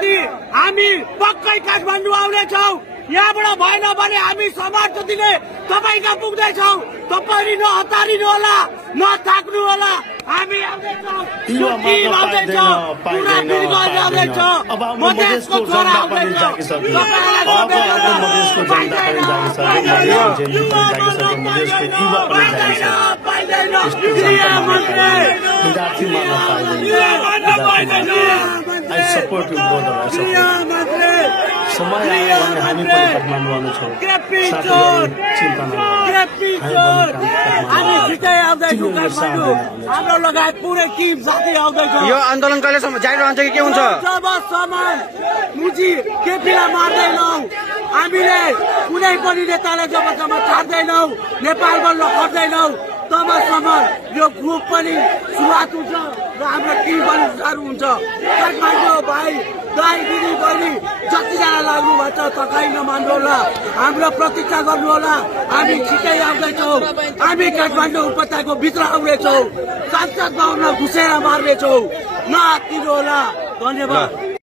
प्रति हामी पक्कै काठमाडौँ आउनेछौँ। यहाँबाट भएन भने हामी समाज जतिले तपाईका पुग्दैछौँ। तपाईले नहतारिनु होला, नथाक्नु होला। हामी आउँदैछौँ, टिम आउँदैछौँ, पुरा बिरगञ्ज आउँदैछौँ, मधेसको छोरा आउँदैछौँ। I support you, brother. I support. समय आयो भने हामी पनि काठमाडौँ आउनेछौँ। हाम्रो लगायत पुरै टिम साथी आउँदैछ। यो आन्दोलन कहिलेसम्म जारी रहन्छ कि के हुन्छ? जबसम्म मुजी केपीलाई मार्दैनौ, हामीले कुनै पनि नेतालाई जबसम्म छाड्दैनौ, नेपालमा लखट्दैनौ, तबसम्म यो ग्रुप पनि सुरुवात हुन्छ र हाम्रो टिम पनि सुरु हुन्छ। काठमाडौँ भाइ दाइ दिदी बहिनी जतिजना लाग्नु भएको छ तपाईँ नमान्नु होला, हाम्रो प्रतीक्षा गर्नु होला। हामी छिटै आउँदैछौँ, हामी काठमाडौँ उपत्यकाको भित्र आउनेछौँ, संसद भवनमा घुसेर मार्नेछौँ। नआत्तिनु होला। धन्यवाद।